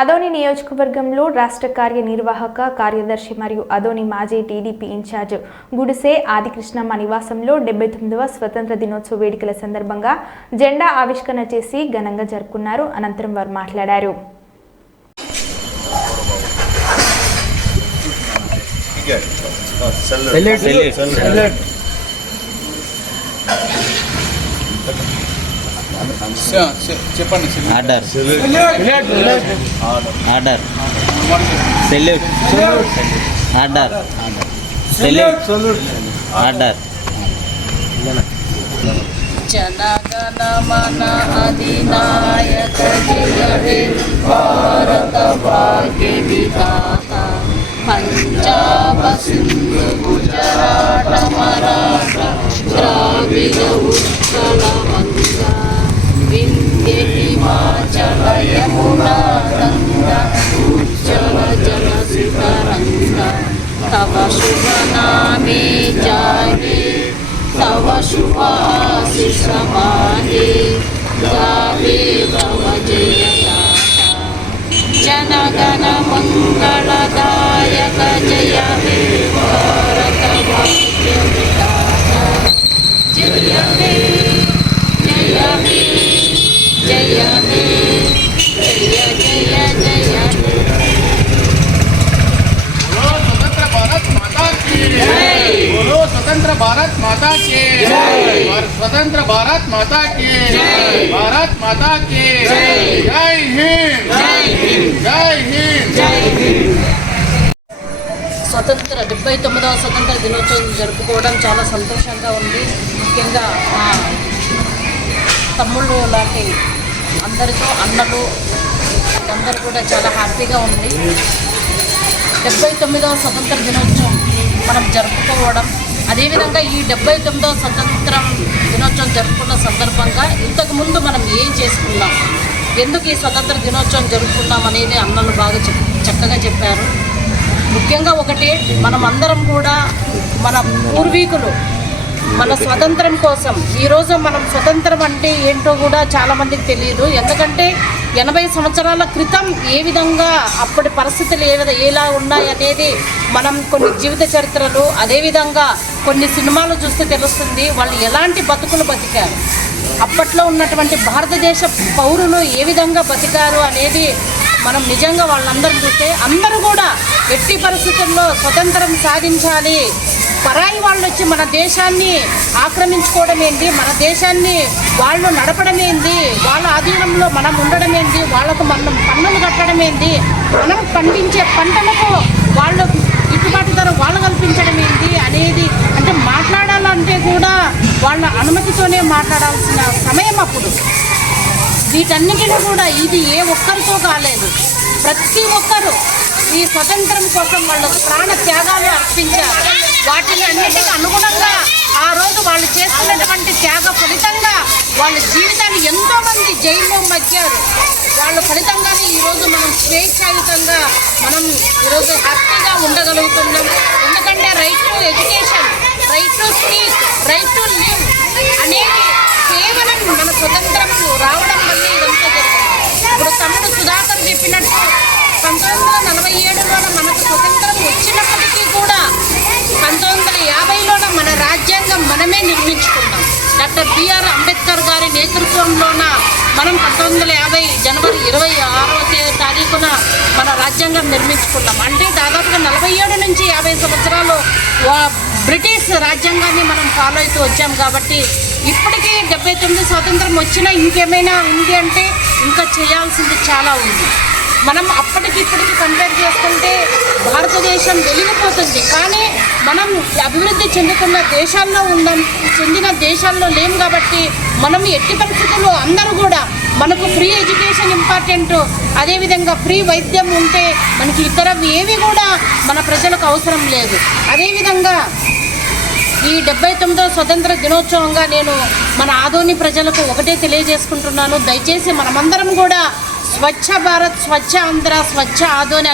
అదోని నియోజకవర్గంలో రాష్ట్ర కార్యనిర్వాహక కార్యదర్శి మరియు అదోని మాజీ టీడీపీ ఇన్ఛార్జ్ గుడిసే ఆదికృష్ణమ్మ నివాసంలో డెబ్బై తొమ్మిదవ స్వతంత్ర దినోత్సవ వేడుకల సందర్భంగా జెండా ఆవిష్కరణ చేసి ఘనంగా జరుపుకున్నారు. అనంతరం వారు మాట్లాడారు. చెప్పండి order order salute order salute order Jana Gana Mana అధినాయక జయ హే భారత భాగ్య విధాత పంజాబ సింధు గుజరాట మరాఠ ద్రావిడ ఉత్కళ तव शुभनामे जाने तव शुभाशिषमाहे गावे तव जयता जनगणमङ्गलदायक जय हे भारतवाक्यविदा जय हे जय हे जय हे जय जय जय। बोलो स्वतंत्र भारत माता की जय। और स्वतंत्र भारत माता की जय। भारत माता की जय। जय हिंद जय हिंद जय हिंद జై హింద్ స్వతంత్ర డెబ్బై తొమ్మిదవ స్వతంత్ర దినోత్సవం జరుపుకోవడం చాలా సంతోషంగా ఉంది ముఖ్యంగా మా తమ్ముళ్ళు లాంటి అందరితో అన్నలు అందరూ కూడా చాలా హ్యాపీగా ఉంది డెబ్బై తొమ్మిదవ స్వతంత్ర దినోత్సవం మనం జరుపుకోవడం. అదేవిధంగా ఈ డెబ్బై తొమ్మిదో స్వతంత్రం దినోత్సవం జరుపుకున్న సందర్భంగా ఇంతకుముందు మనం ఏం చేసుకున్నాం? ఎందుకు ఈ స్వతంత్ర దినోత్సవం జరుపుకున్నాం అనేది అన్నలు బాగా చక్కగా చెప్పారు. ముఖ్యంగా ఒకటి మనం అందరం కూడా మన పూర్వీకులు మన స్వతంత్రం కోసం ఈరోజు మనం స్వతంత్రం అంటే ఏంటో కూడా చాలామందికి తెలియదు. ఎందుకంటే ఎనభై సంవత్సరాల క్రితం ఏ విధంగా అప్పటి పరిస్థితులు ఏ ఎలా ఉన్నాయి అనేది మనం కొన్ని జీవిత చరిత్రలు అదేవిధంగా కొన్ని సినిమాలు చూస్తే తెలుస్తుంది వాళ్ళు ఎలాంటి బతుకులు బతికారు. అప్పట్లో ఉన్నటువంటి భారతదేశ పౌరులు ఏ విధంగా బతికారు అనేది మనం నిజంగా వాళ్ళందరూ చూస్తే అందరూ కూడా ఎట్టి పరిస్థితుల్లో స్వతంత్రం సాధించాలి. పరాయి వాళ్ళు వచ్చి మన దేశాన్ని ఆక్రమించుకోవడం ఏంటి? మన దేశాన్ని వాళ్ళు నడపడం ఏంటి? వాళ్ళ ఆధీనంలో మనం ఉండడం ఏంటి? వాళ్ళకు మనం పన్నులు కట్టడం ఏంటి? మనం పండించే పంటలకు వాళ్ళు గిట్టుబాటు ధర వాళ్ళు కల్పించడం ఏంటి అనేది అంటే మాట్లాడాలంటే కూడా వాళ్ళ అనుమతితోనే మాట్లాడాల్సిన సమయం అప్పుడు. వీటన్నిటిని కూడా ఇది ఏ ఒక్కరితో కాలేదు. ప్రతి ఒక్కరు ఈ స్వతంత్రం కోసం వాళ్ళు ప్రాణ త్యాగాలు అర్పించారు. వాటిని అన్నిటికీ అనుగుణంగా ఆ రోజు వాళ్ళు చేస్తున్నటువంటి త్యాగ ఫలితంగా వాళ్ళ జీవితాన్ని ఎంతోమంది జైల్లో మగ్గారు. వాళ్ళ ఫలితంగానే ఈరోజు మనం స్వేచ్ఛాయుతంగా మనం ఈరోజు హ్యాపీగా ఉండగలుగుతున్నాం. ఎందుకంటే right to education right to speak right to live అనేది కేవలం మన స్వతంత్రం రావడం వల్ల ఇదంతా జరిగింది. ఇప్పుడు తమ్ముడు సుధాకర్ చెప్పినట్టు పంతొమ్మిది వందల నలభై ఏడులోన మనకు స్వతంత్రం వచ్చినప్పటికీ కూడా పంతొమ్మిది వందల యాభైలోన మన రాజ్యాంగం మనమే నిర్మించుకున్నాం. డాక్టర్ బిఆర్ అంబేద్కర్ గారి నేతృత్వంలోన మనం పంతొమ్మిది వందల యాభై జనవరి ఇరవై ఆరవ తారీఖున మన రాజ్యాంగం నిర్మించుకున్నాం. అంటే దాదాపుగా నలభై ఏడు నుంచి యాభై సంవత్సరాలు వా- బ్రిటిష్ రాజ్యాంగాన్ని మనం ఫాలో అవుతూ వచ్చాం కాబట్టి ఇప్పటికీ డెబ్బై తొమ్మిది స్వాతంత్రం వచ్చినా ఇంకేమైనా ఉంది అంటే ఇంకా చేయాల్సింది చాలా ఉంది. మనం అప్పటికి ఇప్పటికి కంపేర్ చేసుకుంటే భారతదేశం వెలిగిపోతుంది. కానీ మనం అభివృద్ధి చెందుతున్న దేశాల్లో ఉందాం చెందిన దేశాల్లో లేం కాబట్టి మనం ఎట్టి పరిస్థితుల్లో అందరూ కూడా మనకు ఫ్రీ ఎడ్యుకేషన్ ఇంపార్టెంట్ అదేవిధంగా ఫ్రీ వైద్యం ఉంటే మనకి ఇతర ఏవి కూడా మన ప్రజలకు అవసరం లేదు. అదేవిధంగా ఈ డెబ్బై తొమ్మిదవ స్వతంత్ర దినోత్సవంగా నేను మన ఆదోని ప్రజలకు ఒకటే తెలియజేసుకుంటున్నాను. దయచేసి మనమందరం కూడా స్వచ్ఛ భారత్ స్వచ్ఛ ఆంధ్ర స్వచ్ఛ ఆదోని